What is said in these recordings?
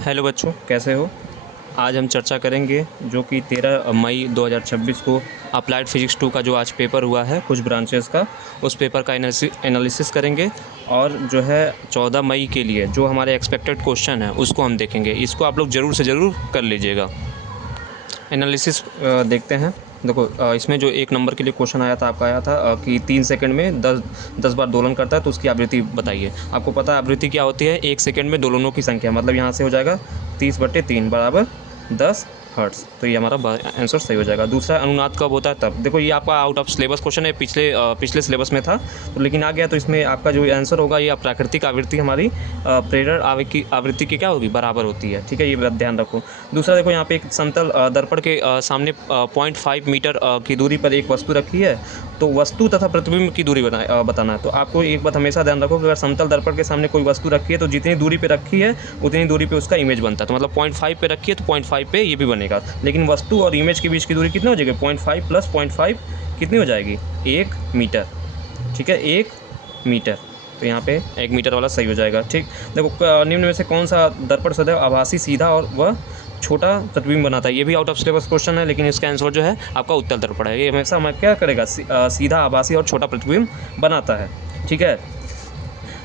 Hello बच्चों, कैसे हो। आज हम चर्चा करेंगे जो कि 13 मई 2026 को अप्लाइड फिजिक्स 2 का जो आज पेपर हुआ है कुछ ब्रांचेस का, उस पेपर का एनालिसिस करेंगे। और जो है 14 मई के लिए जो हमारे एक्सपेक्टेड क्वेश्चन है उसको हम देखेंगे। इसको आप लोग ज़रूर से ज़रूर कर लीजिएगा। एनालिसिस देखते हैं। देखो, इसमें जो 1 नंबर के लिए क्वेश्चन आया था, आपका आया था कि 3 सेकंड में 10 बार दोलन करता है तो उसकी आवृत्ति बताइए। आपको पता है आवृत्ति क्या होती है? 1 सेकंड में दोलनों की संख्या, मतलब यहाँ से हो जाएगा 30/3 बराबर 10 हर्ट्ज़। तो ये हमारा आंसर सही हो जाएगा। दूसरा, अनुनाद कब होता है तब। देखो, ये आपका आउट ऑफ सिलेबस क्वेश्चन है, पिछले सिलेबस में था तो लेकिन आ गया, तो इसमें आपका जो आंसर होगा ये प्राकृतिक आवृत्ति हमारी प्रेरक आवृत्ति की क्या होगी, बराबर होती है। ठीक है, ये बात ध्यान रखो। दूसरा, देखो यहाँ पे एक समतल दर्पण के सामने 0.5 मीटर की दूरी पर एक वस्तु रखी है, तो वस्तु तथा प्रतिबिंब की दूरी बताना है। तो आपको एक बात हमेशा ध्यान रखो कि अगर समतल दर्पण के सामने कोई वस्तु रखी है तो जितनी दूरी पे रखी है उतनी दूरी पे उसका इमेज बनता है। तो मतलब 0.5 पे रखी है तो 0.5 पे ये भी बनेगा। लेकिन वस्तु और इमेज के बीच की दूरी कितनी हो जाएगी? 0.5 प्लस 0.5 कितनी हो जाएगी? 1 मीटर। ठीक है, 1 मीटर। तो यहाँ पे 1 मीटर वाला सही हो जाएगा। ठीक, देखो निम्न में से कौन सा दर्पण सदैव आभासी, सीधा और वह छोटा प्रतिबिंब बनाता है। ये भी आउट ऑफ सिलेबस क्वेश्चन है, लेकिन इसका आंसर जो है आपका उत्तल दर्पण है। ये हमेशा हमें क्या करेगा? सीधा, आभासी और छोटा प्रतिबिंब बनाता है। ठीक है,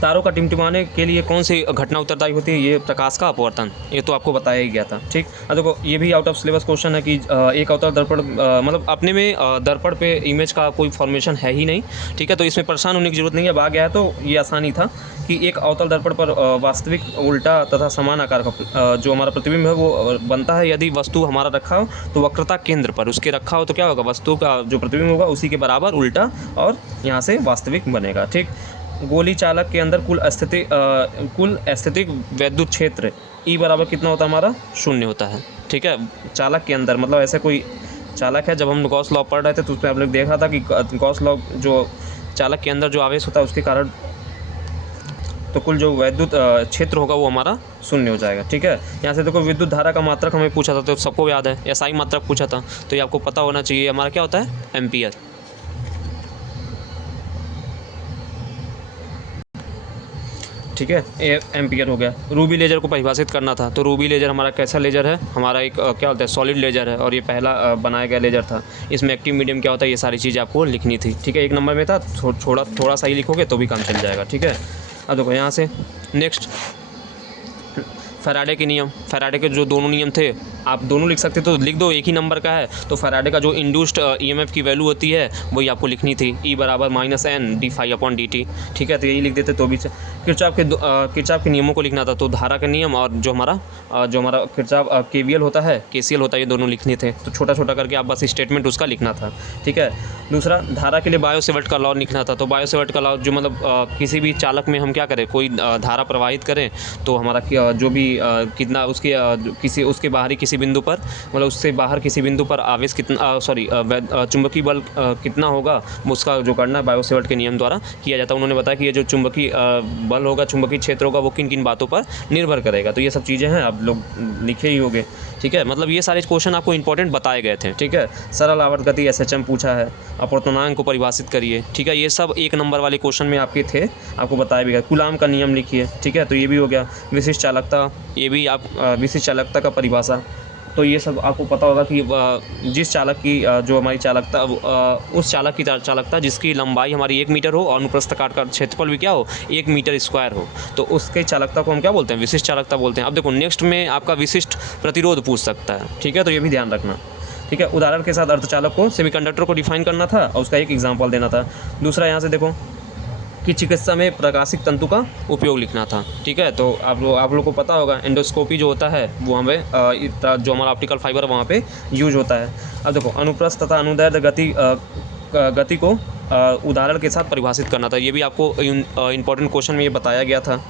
तारों का टिमटिमाने के लिए कौन सी घटना उत्तरदायी होती है? ये प्रकाश का अपवर्तन। ये तो आपको बताया ही गया था। ठीक, अब देखो ये भी आउट ऑफ सिलेबस क्वेश्चन है कि एक अवतल दर्पण, मतलब अपने में दर्पण पे इमेज का कोई फॉर्मेशन है ही नहीं। ठीक है, तो इसमें परेशान होने की जरूरत नहीं है। अब आ गया है तो ये आसानी था कि एक अवतल दर्पण पर वास्तविक, उल्टा तथा समान आकार का जो हमारा प्रतिबिंब है वो बनता है। यदि वस्तु हमारा रखा हो तो वक्रता केंद्र पर उसके रखा हो तो क्या होगा? वस्तु का जो प्रतिबिंब होगा उसी के बराबर उल्टा और यहाँ से वास्तविक बनेगा। ठीक, गोली चालक के अंदर कुल स्थितिक वैद्युत क्षेत्र ई बराबर कितना होता है हमारा? 0 होता है। ठीक है, चालक के अंदर मतलब ऐसे कोई चालक है, जब हम गॉस लॉ पढ़ रहे थे तो उसमें आप लोग देख रहा था कि गॉस लॉ जो चालक के अंदर जो आवेश होता है उसके कारण तो कुल जो वैद्युत क्षेत्र होगा वो हमारा 0 हो जाएगा। ठीक है, यहाँ से देखो विद्युत धारा का मात्रक हमें पूछा था तो सबको याद है, एसआई मात्रक पूछा था तो ये आपको पता होना चाहिए। हमारा क्या होता है? एम्पियर। ठीक है, एम्पियर हो गया। रूबी लेजर को परिभाषित करना था तो रूबी लेजर हमारा कैसा लेजर है? हमारा एक क्या होता है? सॉलिड लेजर है और ये पहला बनाया गया लेजर था। इसमें एक्टिव मीडियम क्या होता है? ये सारी चीज़ें आपको लिखनी थी। ठीक है, 1 नंबर में था, थोड़ा सा ही लिखोगे तो भी काम चल जाएगा। ठीक है, अब देखो यहाँ से नेक्स्ट, फैराडे के नियम। फैराडे के जो दोनों नियम थे आप दोनों लिख सकते तो लिख दो, एक ही नंबर का है। तो फैराडे का जो इंड्यूस्ड ईएमएफ की वैल्यू होती है वही आपको लिखनी थी, ई बराबर -N/dy/dt। ठीक है, तो यही लिख देते तो भी। किरचॉफ के नियमों को लिखना था तो धारा का नियम और जो हमारा किरचॉफ केवीएल होता है, केसीएल होता है, ये दोनों लिखने थे। तो छोटा छोटा करके आप बस स्टेटमेंट उसका लिखना था। ठीक है, दूसरा, धारा के लिए बायो सेवर्ट का लॉ लिखना था। तो बायो सेवर्ट का लॉ जो मतलब किसी भी चालक में हम क्या करें, कोई धारा प्रवाहित करें तो हमारा जो भी कितना उसके बाहरी किसी बिंदु पर, मतलब उससे बाहर किसी बिंदु पर आवेश कितना, चुंबकीय बल कितना होगा, उसका जो करना बायो सेवर्ट के नियम द्वारा किया जाता है। उन्होंने बताया कि ये जो चुंबकीय बल होगा, चुंबकीय क्षेत्र होगा, वो किन किन बातों पर निर्भर करेगा। तो ये सब चीज़ें हैं, आप लोग लिखे ही होंगे। ठीक है, मतलब ये सारे क्वेश्चन आपको इंपॉर्टेंट बताए गए थे। ठीक है, सरल आवर्त गति SHM पूछा है, अपवर्तनांक को परिभाषित करिए। ठीक है, ये सब 1 नंबर वाले क्वेश्चन में आपके थे, आपको बताया भी गया। कूलाम का नियम लिखिए। ठीक है, तो ये भी हो गया। विशिष्ट चालकता, ये भी आप विशिष्ट चालकता का परिभाषा, तो ये सब आपको पता होगा कि जिस चालक की जो हमारी चालकता, उस चालक की चालकता जिसकी लंबाई हमारी 1 मीटर हो और अनुप्रस्थ काट का क्षेत्रफल भी क्या हो, 1 मीटर स्क्वायर हो, तो उसके चालकता को हम क्या बोलते हैं? विशिष्ट चालकता बोलते हैं। अब देखो नेक्स्ट में आपका विशिष्ट प्रतिरोध पूछ सकता है। ठीक है, तो ये भी ध्यान रखना। ठीक है, उदाहरण के साथ अर्धचालक को, सेमीकंडक्टर को डिफाइन करना था और उसका एक एग्जाम्पल देना था। दूसरा, यहाँ से देखो कि चिकित्सा में प्रकाशिक तंतु का उपयोग लिखना था। ठीक है, तो आप लोग को पता होगा एंडोस्कोपी जो होता है वो हमें जो हमारा ऑप्टिकल फाइबर वहाँ पे यूज होता है। अब देखो अनुप्रस्थ तथा अनुदैर्ध्य गति को उदाहरण के साथ परिभाषित करना था। ये भी आपको इंपॉर्टेंट क्वेश्चन में ये बताया गया था।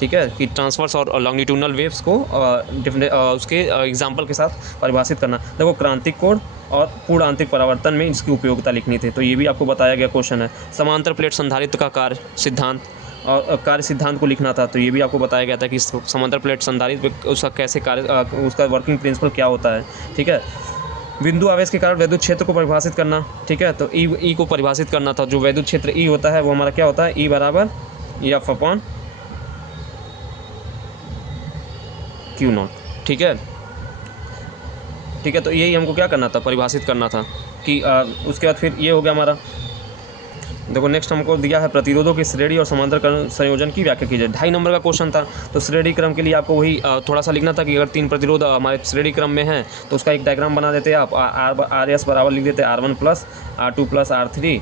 ठीक है, कि ट्रांसवर्स और लॉन्गिट्यूडनल वेव्स को उसके एग्जाम्पल के साथ परिभाषित करना। देखो क्रांतिक कोण और पूर्ण आंतरिक परावर्तन में इसकी उपयोगिता लिखनी थी, तो ये भी आपको बताया गया क्वेश्चन है। समांतर प्लेट संधारित्र का कार्य सिद्धांत और कार्य सिद्धांत को लिखना था, तो ये भी आपको बताया गया था कि समांतर प्लेट संधारित्र उसका कैसे कार्य, उसका वर्किंग प्रिंसिपल क्या होता है। ठीक है, बिंदु आवेश के कारण वैद्युत क्षेत्र को परिभाषित करना। ठीक है, तो ई को परिभाषित करना था। जो वैद्युत क्षेत्र ई होता है वो हमारा क्या होता है? ई बराबर F/, क्यू नॉट, ठीक है। ठीक है, तो यही हमको क्या करना था, परिभाषित करना था कि उसके बाद फिर ये हो गया हमारा। देखो नेक्स्ट हमको दिया है प्रतिरोधों की श्रेणी और समांतर संयोजन की व्याख्या कीजिए। 2.5 नंबर का क्वेश्चन था, तो श्रेणी क्रम के लिए आपको वही थोड़ा सा लिखना था कि अगर 3 प्रतिरोध हमारे श्रेणी क्रम में हैं तो उसका एक डायग्राम बना देते हैं आप। आर एस बराबर लिख देते हैं R1 plus R2 plus R3,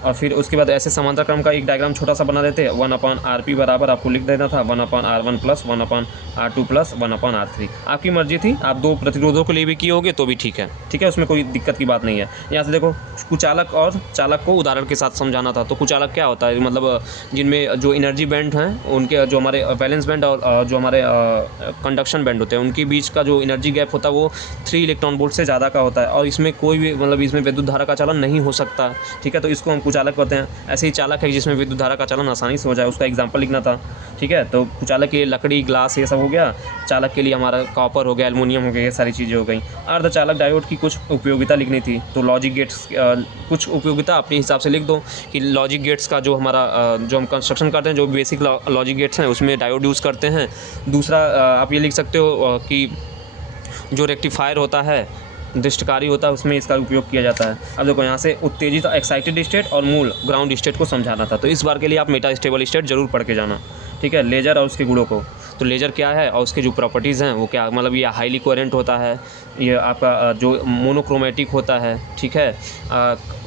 और फिर उसके बाद ऐसे समांतर क्रम का एक डायग्राम छोटा सा बना देते हैं। 1/RP बराबर आपको लिख देना था 1/R1 plus 1/R2 plus 1/R3। आपकी मर्जी थी, आप 2 प्रतिरोधों के लिए भी किए होगे तो भी ठीक है, ठीक है, उसमें कोई दिक्कत की बात नहीं है। यहाँ से देखो कुचालक और चालक को उदाहरण के साथ समझाना था। तो कुचालक क्या होता है, मतलब जिनमें जो एनर्जी बैंड हैं उनके, जो हमारे वैलेंस बैंड और जो हमारे कंडक्शन बैंड होते हैं उनके बीच का जो एनर्जी गैप होता है वो 3 इलेक्ट्रॉन वोल्ट से ज़्यादा का होता है, और इसमें कोई भी, मतलब इसमें विद्युत धारा का चालन नहीं हो सकता, ठीक है। तो इसको हम कुचालक कहते हैं। ऐसे ही चालक है जिसमें विद्युत धारा का चालन आसानी से हो जाए, उसका एग्जांपल लिखना था, ठीक है। तो कुचालक के लिए लकड़ी, ग्लास ये सब हो गया। चालक के लिए हमारा कॉपर हो गया, एल्युमिनियम हो गया, ये सारी चीज़ें हो गई। अर्धचालक डायोड की कुछ उपयोगिता लिखनी थी, तो लॉजिक गेट्स कुछ उपयोगिता अपने हिसाब से लिख दो कि लॉजिक गेट्स का जो हमारा जो हम कंस्ट्रक्शन करते हैं, जो बेसिक लॉजिक गेट्स हैं उसमें डायोड यूज़ करते हैं। दूसरा आप ये लिख सकते हो कि जो रेक्टिफायर होता है, दृष्टकारी होता है, उसमें इसका उपयोग किया जाता है। अब देखो यहाँ से उत्तेजित एक्साइटेड स्टेट और मूल ग्राउंड स्टेट को समझाना था, तो इस बार के लिए आप मेटा स्टेबल स्टेट जरूर पढ़ के जाना, ठीक है। लेजर और उसके गुणों को, तो लेजर क्या है और उसके जो प्रॉपर्टीज़ हैं वो क्या, मतलब ये हाईली कोहेरेंट होता है, ये आपका जो मोनोक्रोमेटिक होता है, ठीक है।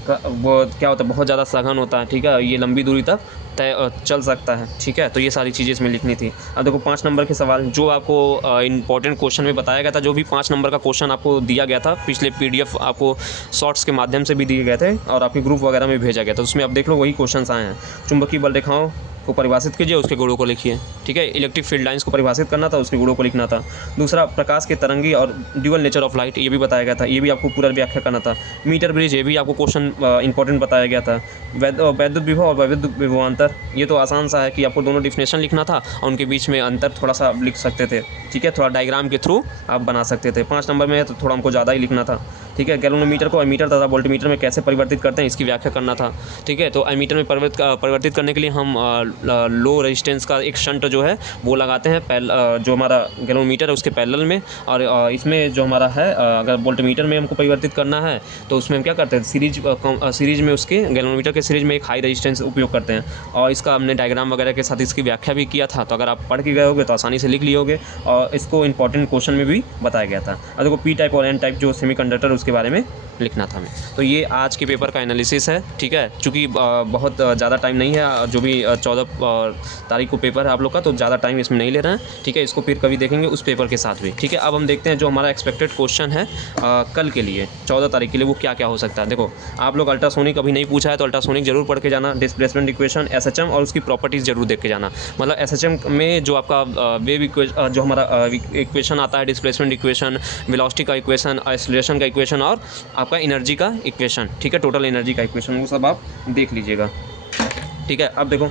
वो क्या होता है, बहुत ज़्यादा सघन होता है, ठीक है। ये लंबी दूरी तक तय चल सकता है, ठीक है। तो ये सारी चीज़ें इसमें लिखनी थी। अब देखो 5 नंबर के सवाल जो आपको इंपॉर्टेंट क्वेश्चन में बताया गया था, जो भी 5 नंबर का क्वेश्चन आपको दिया गया था, पिछले PDF आपको शॉर्ट्स के माध्यम से भी दिए गए थे और आपके ग्रुप वगैरह में भेजा गया था, उसमें आप देख लो वही क्वेश्चन आए हैं। चुंबकीय बल रेखाओं को परिभाषित कीजिए, उसके गुणों को लिखिए, ठीक है। इलेक्ट्रिक फील्ड लाइंस को परिभाषित करना था, उसके गुणों को लिखना था। दूसरा प्रकाश के तरंगी और ड्यूअल नेचर ऑफ लाइट, ये भी बताया गया था, ये भी आपको पूरा व्याख्या करना था। मीटर ब्रिज, ये भी आपको क्वेश्चन इंपॉर्टेंट बताया गया था। वैद्युत विभव और वैद्युत विभवांतर, ये तो आसान सा है कि आपको दोनों डिफिनेशन लिखना था और उनके बीच में अंतर थोड़ा सा लिख सकते थे, ठीक है। थोड़ा डायग्राम के थ्रू आप बना सकते थे। 5 नंबर में है तो थोड़ा हमको ज़्यादा ही लिखना था, ठीक है। गैल्वेनोमीटर को एमीटर तथा वोल्टमीटर में कैसे परिवर्तित करते हैं इसकी व्याख्या करना था, ठीक है। तो एमीटर में परिवर्तित करने के लिए हम लो रेजिस्टेंस का एक शंट जो है वो लगाते हैं जो हमारा गैल्वेनोमीटर है उसके पैरेलल में, और इसमें जो हमारा है अगर वोल्टमीटर में हमको परिवर्तित करना है तो उसमें हम क्या करते हैं, सीरीज में उसके गैल्वेनोमीटर के सीरीज में एक हाई रेजिस्टेंस उपयोग करते हैं, और इसका हमने डायग्राम वगैरह के साथ इसकी व्याख्या भी किया था। तो अगर आप पढ़ के गए होगे तो आसानी से लिख लिए होगे, और इसको इंपॉर्टेंट क्वेश्चन में भी बताया गया था। और देखो P टाइप और N टाइप जो सेमीकंडक्टर उसके बारे में लिखना था हमें। तो ये आज के पेपर का एनालिसिस है, ठीक है। चूँकि बहुत ज़्यादा टाइम नहीं है, जो भी 14 तारीख को पेपर है आप लोग का, तो ज़्यादा टाइम इसमें नहीं ले रहे हैं, ठीक है। इसको फिर कभी देखेंगे उस पेपर के साथ भी, ठीक है। अब हम देखते हैं जो हमारा एक्सपेक्टेड क्वेश्चन है कल के लिए 14 तारीख के लिए, वो क्या क्या हो सकता है। देखो आप लोग अल्ट्रासोनिक अभी नहीं पूछा है तो अल्ट्रासोनिक जरूर पढ़ के जाना, डिस्प्लेसमेंट इक्वेशन, SHM और उसकी प्रॉपर्टीज़ जरूर देख के जाना। मतलब SHM में जो आपका वेव जो हमारा इक्वेशन आता है, डिस्प्लेसमेंट इक्वेशन, वेलोसिटी का इक्वेशन, एक्सेलरेशन का इक्वेशन और आपका एनर्जी का इक्वेशन, ठीक है, टोटल एनर्जी का इक्वेशन, वो सब आप देख लीजिएगा, ठीक है। अब देखो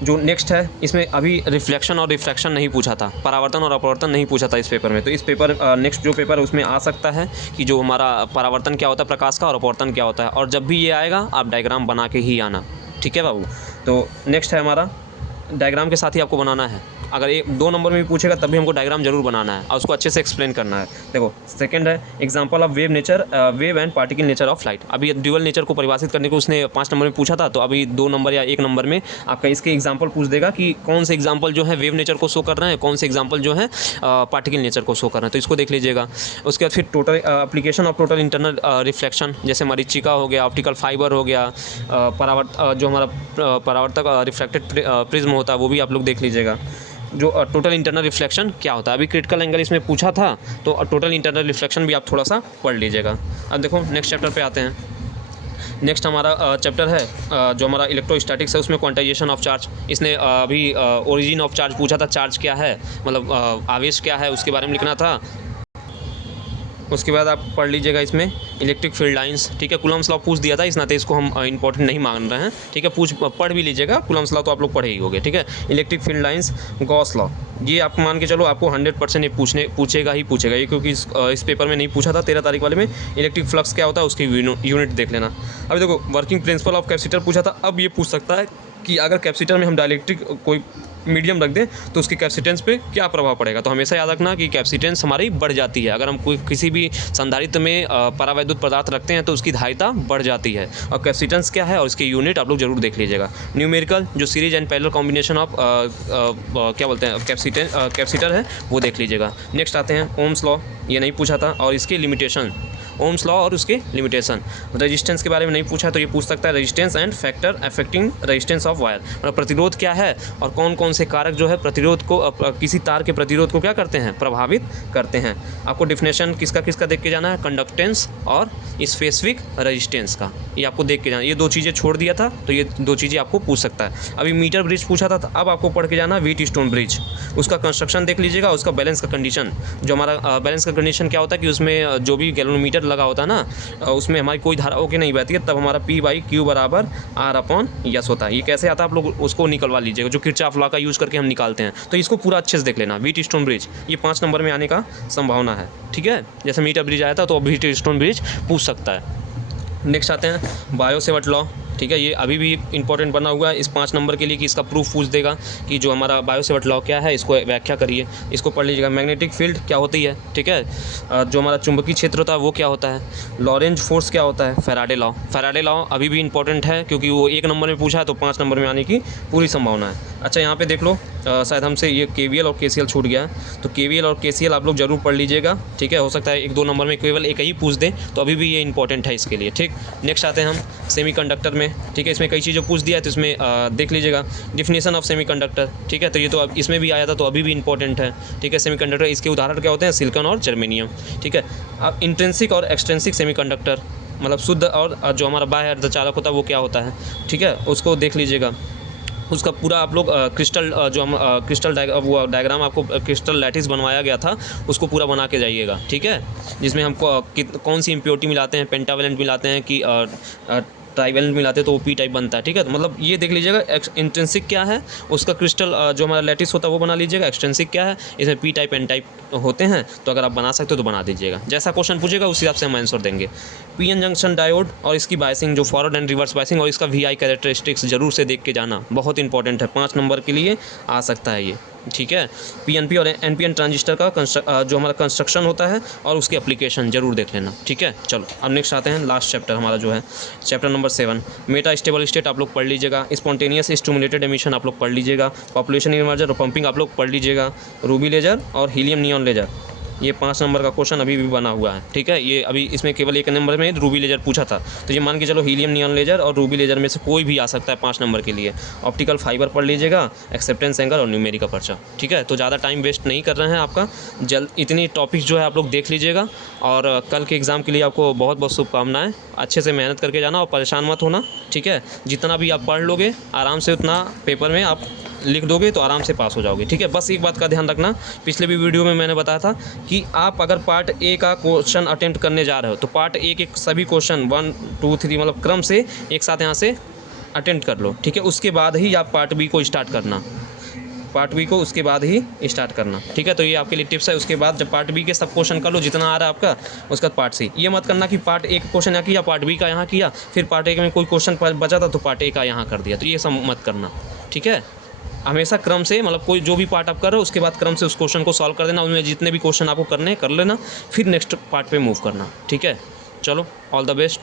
जो नेक्स्ट है, इसमें अभी रिफ्लेक्शन और रिफ्रैक्शन नहीं पूछा था, परावर्तन और अपवर्तन नहीं पूछा था इस पेपर में। तो इस पेपर नेक्स्ट जो पेपर है उसमें आ सकता है कि जो हमारा परावर्तन क्या होता है प्रकाश का और अपवर्तन क्या होता है, और जब भी ये आएगा आप डायग्राम बना के ही आना, ठीक है बाबू। तो नेक्स्ट है हमारा डायग्राम के साथ ही आपको बनाना है। अगर 2 नंबर में भी पूछेगा तब भी हमको डायग्राम जरूर बनाना है और उसको अच्छे से एक्सप्लेन करना है। देखो सेकंड है example of wave and particle nature of light. अभी ड्यूअल नेचर को परिभाषित करने को उसने 5 नंबर में पूछा था, तो अभी 2 नंबर या 1 नंबर में आपका इसके एग्जाम्पल पूछ देगा कि कौन से एग्जाम्पल जो है वेव नेचर को शो कर रहे हैं, कौन से एग्जाम्पल जो है पार्टिकल नेचर को शो कर रहे हैं, तो इसको देख लीजिएगा। उसके बाद फिर total application of total internal reflection, जैसे मरीचिका हो गया, ऑप्टिकल फाइबर हो गया, जो हमारा परावर्तक रिफ्रैक्टेड प्रिज्म होता है वो भी आप लोग देख लीजिएगा। जो टोटल इंटरनल रिफ्लेक्शन क्या होता है, अभी क्रिटिकल एंगल इसमें पूछा था, तो टोटल इंटरनल रिफ्लेक्शन भी आप थोड़ा सा पढ़ लीजिएगा। अब देखो नेक्स्ट चैप्टर पे आते हैं। नेक्स्ट हमारा चैप्टर है जो हमारा इलेक्ट्रोस्टैटिक्स है, उसमें क्वांटाइजेशन ऑफ चार्ज। इसने अभी ओरिजिन ऑफ चार्ज पूछा था, चार्ज क्या है, मतलब आवेश क्या है, उसके बारे में लिखना था। उसके बाद आप पढ़ लीजिएगा इसमें इलेक्ट्रिक फील्ड लाइंस, ठीक है। कूलम्स लॉ पूछ दिया था, इस नाते इसको हम इंपॉर्टेंट नहीं मान रहे हैं, ठीक है। पढ़ भी लीजिएगा, कूलम्स लॉ तो आप लोग पढ़े ही होंगे, ठीक है। Electric field lines, Gauss law, ये आप मान के चलो आपको 100% ये पूछेगा ये, क्योंकि इस पेपर में नहीं पूछा था 13 तारीख वाले में। इलेक्ट्रिक फ्लक्स क्या होता है उसकी यूनिट देख लेना। अभी देखो वर्किंग प्रिंसिपल ऑफ कैपेसिटर पूछा था, अब ये पूछ सकता है कि अगर कैपेसिटर में हम डाइलेक्ट्रिक कोई मीडियम रख दें तो उसकी कैपेसिटेंस पे क्या प्रभाव पड़ेगा। तो हमेशा याद रखना कि कैपेसिटेंस हमारी बढ़ जाती है। अगर हम कोई किसी भी संधारित्र में परावैद्युत पदार्थ रखते हैं तो उसकी धारिता बढ़ जाती है। और कैपेसिटेंस क्या है और इसके यूनिट आप लोग जरूर देख लीजिएगा। न्यूमेरिकल जो series and parallel combination of क्या बोलते हैं कैपेसिटर है वो देख लीजिएगा। नेक्स्ट आते हैं ओम्स लॉ, ये नहीं पूछा था, और इसके लिमिटेशन, ओम्स लॉ और उसके लिमिटेशन। रेजिस्टेंस के बारे में नहीं पूछा तो ये पूछ सकता है resistance and factor affecting resistance of wire, मतलब प्रतिरोध क्या है और कौन कौन से कारक जो है प्रतिरोध को किसी तार के प्रतिरोध को क्या करते हैं, प्रभावित करते हैं। आपको डिफिनेशन किसका किसका देख के जाना है, कंडक्टेंस और स्पेसिफिक रेजिस्टेंस का, ये आपको देख के जाना। ये दो चीज़ें छोड़ दिया था तो ये दो चीज़ें आपको पूछ सकता है। अभी मीटर ब्रिज पूछा था, अब आपको पढ़ के जाना व्हीट स्टोन ब्रिज, उसका कंस्ट्रक्शन देख लीजिएगा, उसका बैलेंस का कंडीशन। जो हमारा बैलेंस का कंडीशन क्या होता है कि उसमें जो भी गैलोमीटर लगा होता है ना, उसमें हमारी कोई धारा होके नहीं बहती है, तब हमारा P/Q बराबर R/S होता है। ये कैसे आता है आप लोग उसको निकलवा लीजिएगा, जो किरचॉफ लॉ का यूज़ करके हम निकालते हैं। तो इसको पूरा अच्छे से देख लेना। व्हीट स्टोन ब्रिज ये 5 नंबर में आने का संभावना है, ठीक है। जैसे मीटर ब्रिज आया था तो व्हीट स्टोन ब्रिज पूछ सकता है। नेक्स्ट आते हैं बायो सेवर्ट लॉ, ठीक है। ये अभी भी इंपॉर्टेंट बना हुआ है इस 5 नंबर के लिए कि इसका प्रूफ पूछ देगा कि जो हमारा बायो सेवर्ट लॉ क्या है, इसको व्याख्या करिए, इसको पढ़ लीजिएगा। मैग्नेटिक फील्ड क्या होती है, ठीक है। जो हमारा चुंबकीय क्षेत्र होता है वो क्या होता है। लॉरेंज फोर्स क्या होता है, फैराडे लॉ। फैराडे लॉ अभी भी इंपॉर्टेंट है क्योंकि वो 1 नंबर में पूछा है तो 5 नंबर में आने की पूरी संभावना है। अच्छा, यहाँ पे देख लो, शायद हमसे ये KVL और KCL छूट गया है, तो KVL और KCL आप लोग जरूर पढ़ लीजिएगा, ठीक है। हो सकता है 1-2 नंबर में केवल एक ही पूछ दें, तो अभी भी ये इंपॉर्टेंट है इसके लिए, ठीक। नेक्स्ट आते हैं हम सेमीकंडक्टर में, ठीक है। इसमें कई चीज़ें पूछ दिया है तो इसमें देख लीजिएगा डिफिनेशन ऑफ सेमीकंडक्टर, ठीक है। तो ये तो अब इसमें भी आया था तो अभी भी इंपॉर्टेंट है, ठीक है। सेमीकंडक्टर, इसके उदाहरण क्या होते हैं, सिलिकॉन और जर्मेनियम, ठीक है। अब इंट्रिंसिक और एक्सट्रिंसिक सेमीकंडक्टर, मतलब शुद्ध और जो हमारा बाह्य अर्धचालक होता है वो क्या होता है, ठीक है, उसको देख लीजिएगा। उसका पूरा आप लोग क्रिस्टल जो हम क्रिस्टल वो डायग्राम आपको क्रिस्टल लैटिस बनवाया गया था उसको पूरा बना के जाइएगा, ठीक है। जिसमें हमको कौन सी इम्प्योरिटी मिलाते हैं, पेंटावेलेंट मिलाते हैं कि ट्राइवेलेंट मिलाते हैं तो वो P टाइप बनता है, ठीक है। तो मतलब ये देख लीजिएगा इंट्रिंसिक क्या है, उसका क्रिस्टल जो हमारा लैटिस होता है वो बना लीजिएगा। एक्सट्रिंसिक क्या है, इसमें P टाइप N टाइप होते हैं, तो अगर आप बना सकते हो तो बना दीजिएगा। जैसा क्वेश्चन पूछेगा उस हिसाब से हम आंसर देंगे। PN जंक्शन डायोड और इसकी बायसिंग, जो फॉरवर्ड एंड रिवर्स बायसिंग, और इसका VI कैरेक्टरिस्टिक्स जरूर से देख के जाना, बहुत इंपॉर्टेंट है, 5 नंबर के लिए आ सकता है ये, ठीक है। PNP और NPN ट्रांजिस्टर का जो हमारा कंस्ट्रक्शन होता है और उसकी एप्लीकेशन जरूर देख लेना, ठीक है। चलो अब नेक्स्ट आते हैं लास्ट चैप्टर हमारा जो है chapter number 7, Meta stable state आप लोग पढ़ लीजिएगा। स्पॉन्टेनियस स्टिमुलेटेड एमिशन आप लोग पढ़ लीजिएगा। पॉपुलेशन इमर्जर और पंपिंग आप लोग पढ़ लीजिएगा। रूबी लेजर और हीलियम नियॉन लेजर, ये 5 नंबर का क्वेश्चन अभी भी बना हुआ है, ठीक है। ये अभी इसमें केवल 1 नंबर में रूबी लेजर पूछा था, तो ये मान के चलो हीलियम नियॉन लेजर और रूबी लेजर में से कोई भी आ सकता है 5 नंबर के लिए। ऑप्टिकल फाइबर पढ़ लीजिएगा, एक्सेप्टेंस एंगल और न्यूमेरिक अपर्चर, ठीक है। तो ज़्यादा टाइम वेस्ट नहीं कर रहे हैं आपका, जल्द इतनी टॉपिक जो है आप लोग देख लीजिएगा। और कल के एग्ज़ाम के लिए आपको बहुत बहुत शुभकामनाएँ। अच्छे से मेहनत करके जाना और परेशान मत होना, ठीक है। जितना भी आप पढ़ लोगे आराम से उतना पेपर में आप लिख दोगे तो आराम से पास हो जाओगे, ठीक है। बस एक बात का ध्यान रखना, पिछले भी वीडियो में मैंने बताया था कि आप अगर पार्ट A का क्वेश्चन अटेम्प्ट करने जा रहे हो तो पार्ट A के सभी क्वेश्चन 1 2 3 मतलब क्रम से एक साथ यहाँ से अटेम्प्ट कर लो, ठीक है। उसके बाद ही आप पार्ट B को स्टार्ट करना, पार्ट बी को उसके बाद ही स्टार्ट करना, ठीक है। तो ये आपके लिए टिप्स है। उसके बाद जब पार्ट बी के सब क्वेश्चन कर लो जितना आ रहा है आपका, उसके बाद पार्ट सी। ये मत करना कि पार्ट ए का क्वेश्चन यहाँ किया, पार्ट बी का यहाँ किया, फिर पार्ट ए में कोई क्वेश्चन बचा था तो पार्ट ए का यहाँ कर दिया, तो ये सब मत करना, ठीक है। हमेशा क्रम से, मतलब कोई जो भी पार्ट आप कर रहे हो उसके बाद क्रम से उस क्वेश्चन को सॉल्व कर देना, उनमें जितने भी क्वेश्चन आपको करने कर लेना, फिर नेक्स्ट पार्ट पे मूव करना, ठीक है। चलो, ऑल द बेस्ट।